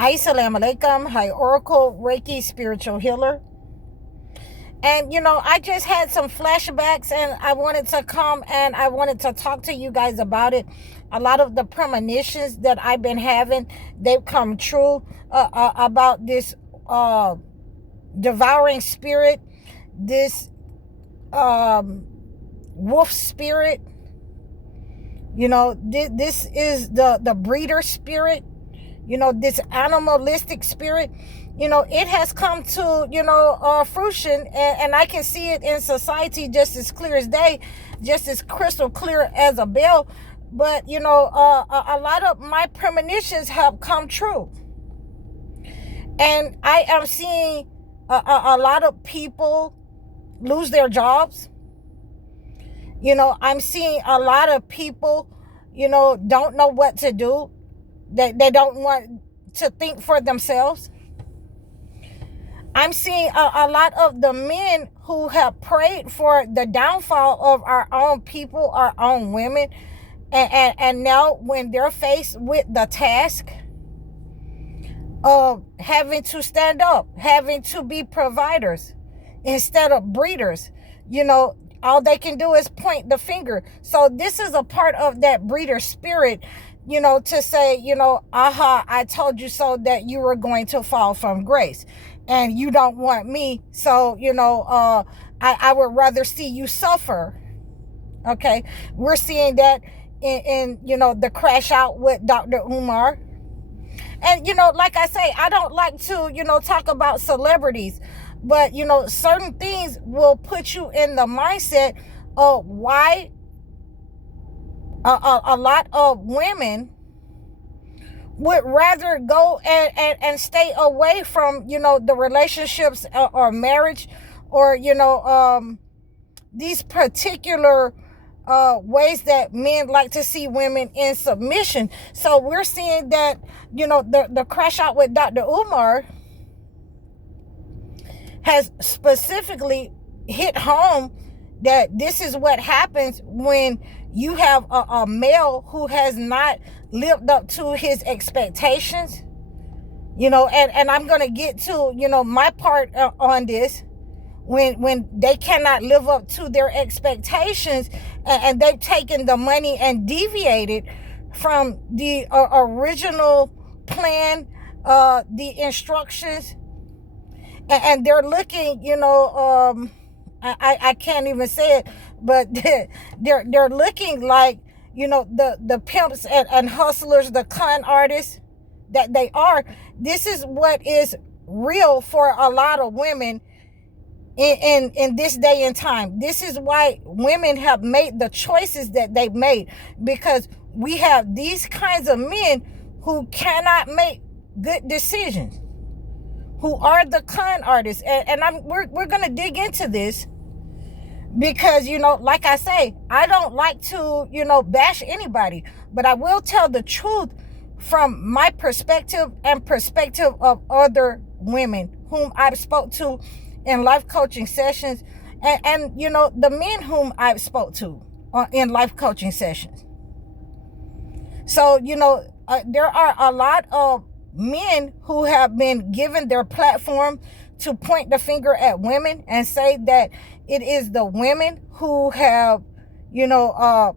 Assalamu alaikum. Hi, Oracle Reiki Spiritual Healer. And, I just had some flashbacks and I wanted to come and I wanted to talk to you guys about it. A lot of the premonitions that I've been having, they've come true about this devouring spirit, this wolf spirit. This is the breeder spirit. This animalistic spirit, it has come to, fruition, and I can see it in society just as clear as day, just as crystal clear as a bell. But, a lot of my premonitions have come true. And I am seeing a lot of people lose their jobs. I'm seeing a lot of people, don't know what to do. They don't want to think for themselves. I'm seeing a lot of the men who have prayed for the downfall of our own people, our own women. And now when they're faced with the task of having to stand up, having to be providers instead of breeders, all they can do is point the finger. So this is a part of that breeder spirit, to say, aha, I told you so that you were going to fall from grace and you don't want me. So, I would rather see you suffer. Okay. We're seeing that in the crash out with Dr. Umar. And, like I say, I don't like to, talk about celebrities, but, certain things will put you in the mindset of why a lot of women would rather go and stay away from, the relationships or marriage or, these particular ways that men like to see women in submission. So we're seeing that, the crash out with Dr. Umar has specifically hit home that this is what happens when you have a male who has not lived up to his expectations, and I'm going to get to, my part on this. When they cannot live up to their expectations and they've taken the money and deviated from the original plan, the instructions, and they're looking, I can't even say it, but they're looking like, the pimps and hustlers, the con artists that they are. This is what is real for a lot of women in this day and time. This is why women have made the choices that they've made, because we have these kinds of men who cannot make good decisions, who are the con artists. And we're going to dig into this because, like I say, I don't like to, bash anybody, but I will tell the truth from my perspective and perspective of other women whom I've spoke to in life coaching sessions, and the men whom I've spoke to in life coaching sessions. So, there are a lot of men who have been given their platform to point the finger at women and say that it is the women who have,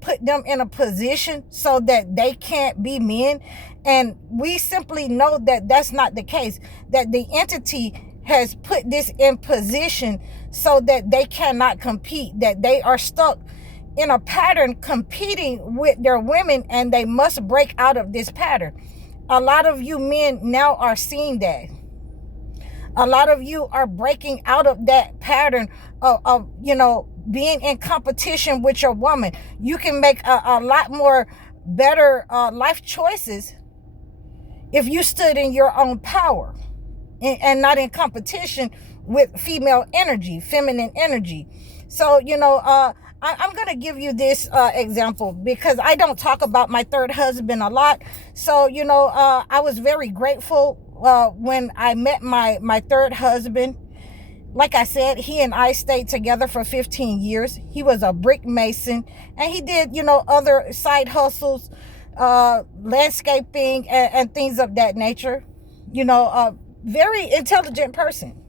put them in a position so that they can't be men. And we simply know that that's not the case, that the entity has put this in position so that they cannot compete, that they are stuck in a pattern competing with their women, and they must break out of this pattern. A lot of you men now are seeing that. A lot of you are breaking out of that pattern of being in competition with your woman. You can make a lot more better life choices if you stood in your own power and not in competition with female energy, feminine energy. So, I'm going to give you this example because I don't talk about my third husband a lot. So, I was very grateful when I met my third husband. Like I said, he and I stayed together for 15 years. He was a brick mason, and he did, other side hustles, landscaping and things of that nature. a very intelligent person.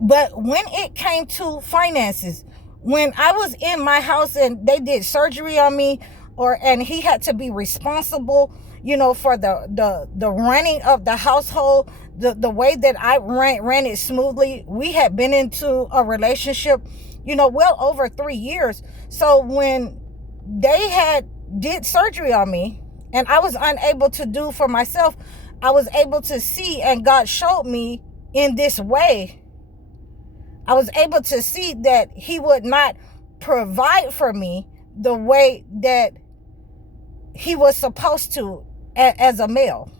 But when it came to finances, when I was in my house and they did surgery on me, and he had to be responsible, for the running of the household, the way that I ran it smoothly. We had been into a relationship, well over 3 years. So when they had did surgery on me and I was unable to do for myself, I was able to see, and God showed me in this way, I was able to see that he would not provide for me the way that he was supposed to as a male.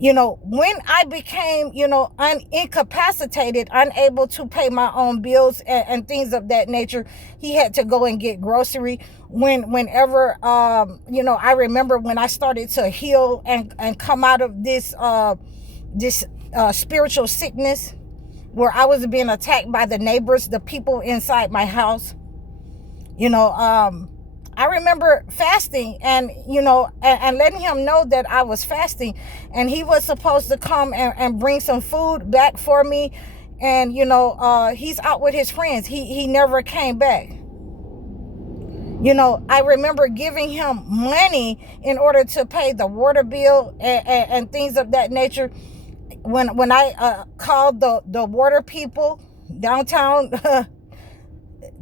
When I became, incapacitated, unable to pay my own bills and things of that nature, he had to go and get grocery. Whenever, I remember when I started to heal and come out of this spiritual sickness, where I was being attacked by the neighbors, the people inside my house. I remember fasting and letting him know that I was fasting, and he was supposed to come and bring some food back for me. And, he's out with his friends. He never came back. I remember giving him money in order to pay the water bill and things of that nature. When I called the water people downtown,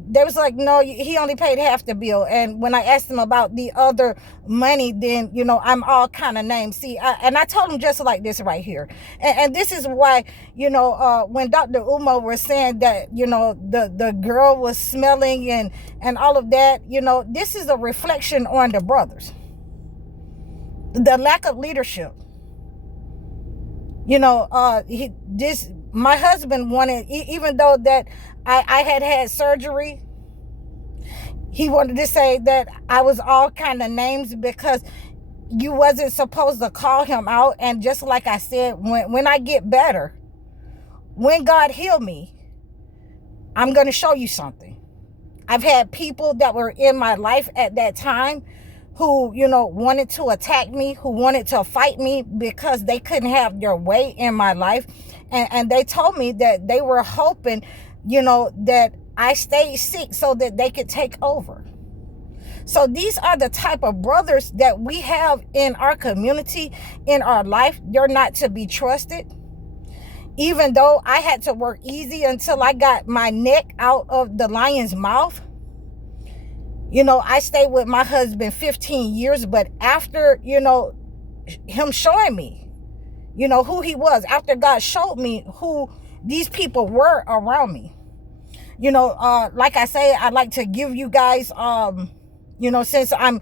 they was like, no, he only paid half the bill. And when I asked him about the other money, then, I'm all kind of named. See, and I told him just like this right here. And this is why, when Dr. Umo was saying that, the girl was smelling and all of that, this is a reflection on the brothers. The lack of leadership. My husband wanted, even though that I had surgery, he wanted to say that I was all kind of names because you wasn't supposed to call him out. And just like I said, when I get better, when God healed me, I'm going to show you something. I've had people that were in my life at that time who, wanted to attack me, who wanted to fight me because they couldn't have their way in my life. And they told me that they were hoping, that I stayed sick so that they could take over. So these are the type of brothers that we have in our community, in our life. They're not to be trusted. Even though I had to work easy until I got my neck out of the lion's mouth. I stayed with my husband 15 years, but after, him showing me, who he was, after God showed me who these people were around me, like I say, I'd like to give you guys, since I'm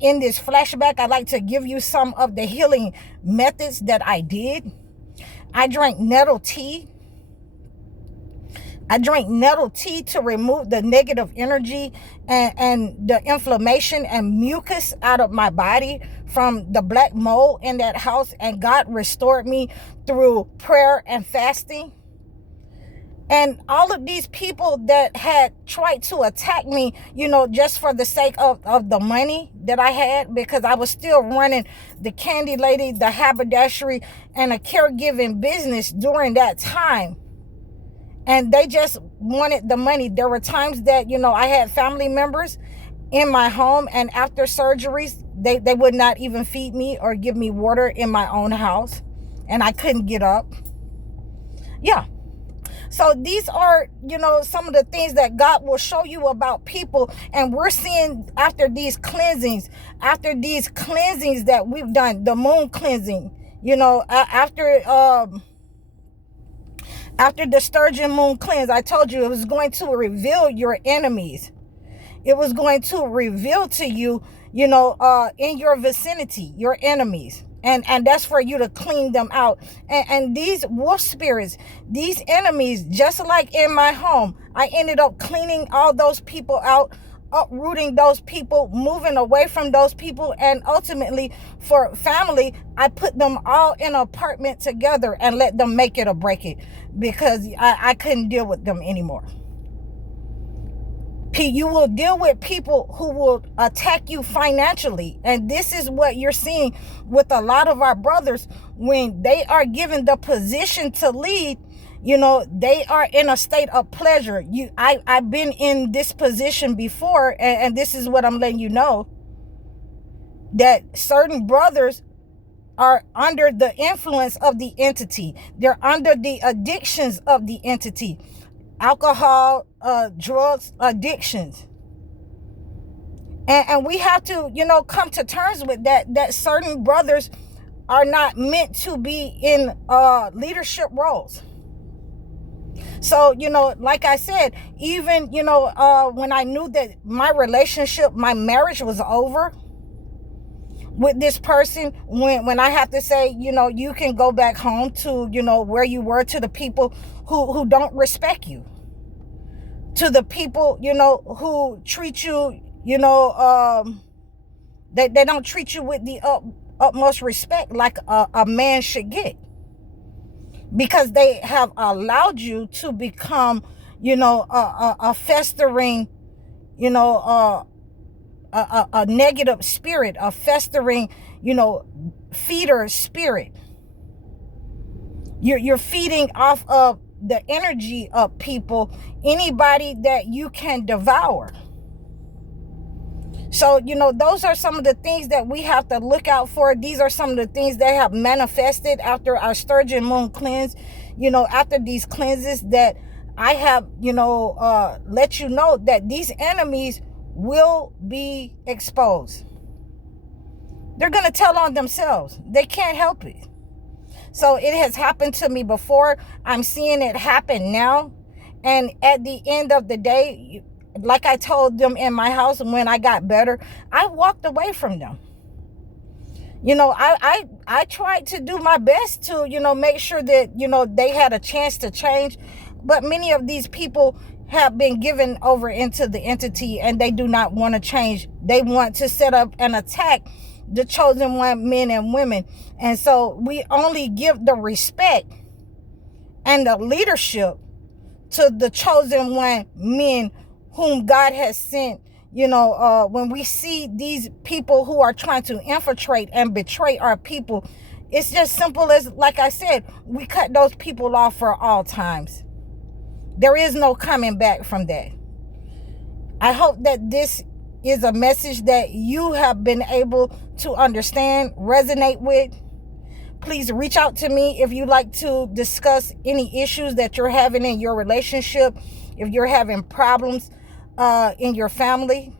in this flashback, I'd like to give you some of the healing methods that I did. I drank nettle tea. I drank nettle tea to remove the negative energy and the inflammation and mucus out of my body from the black mold in that house. And God restored me through prayer and fasting. And all of these people that had tried to attack me, just for the sake of the money that I had, because I was still running the candy lady, the haberdashery, and a caregiving business during that time. And they just wanted the money. There were times that, I had family members in my home, and after surgeries, they would not even feed me or give me water in my own house. And I couldn't get up. Yeah. So these are, some of the things that God will show you about people. And we're seeing after these cleansings that we've done, the moon cleansing, after the sturgeon moon cleanse, I told you it was going to reveal your enemies. It was going to reveal to you, in your vicinity, your enemies. And that's for you to clean them out. And these wolf spirits, these enemies, just like in my home, I ended up cleaning all those people out, uprooting those people, moving away from those people. And ultimately, for family, I put them all in an apartment together and let them make it or break it, because I couldn't deal with them anymore. You will deal with people who will attack you financially. And this is what you're seeing with a lot of our brothers when they are given the position to lead. They are in a state of pleasure. I've been in this position before, and this is what I'm letting you know, that certain brothers are under the influence of the entity. They're under the addictions of the entity. Alcohol, drugs, addictions. And we have to, come to terms with that certain brothers are not meant to be in leadership roles. So, like I said, even, when I knew that my marriage was over with this person, when I have to say, you can go back home to, where you were, to the people who don't respect you, to the people, who treat you, they don't treat you with the utmost respect like a man should get, because they have allowed you to become, a festering, a negative spirit, a festering, feeder spirit. You're feeding off of the energy of people, anybody that you can devour. So, those are some of the things that we have to look out for. These are some of the things that have manifested after our Sturgeon Moon cleanse, after these cleanses that I have, let you know that these enemies will be exposed. They're going to tell on themselves. They can't help it. So it has happened to me before. I'm seeing it happen now. And at the end of the day, like I told them in my house when I got better, I walked away from them. I tried to do my best to, make sure that, they had a chance to change. But many of these people have been given over into the entity, and they do not want to change. They want to set up and attack the chosen one, men and women. And so we only give the respect and the leadership to the chosen one, men whom God has sent. When we see these people who are trying to infiltrate and betray our people, it's just simple as, like I said, we cut those people off for all times. There is no coming back from that. I hope that this is a message that you have been able to understand, resonate with. Please reach out to me if you'd like to discuss any issues that you're having in your relationship, if you're having problems in your family.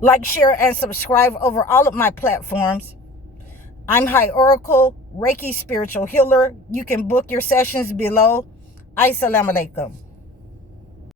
Like, share, and subscribe over all of my platforms. I'm High Oracle, Reiki Spiritual Healer. You can book your sessions below. Assalamu alaikum.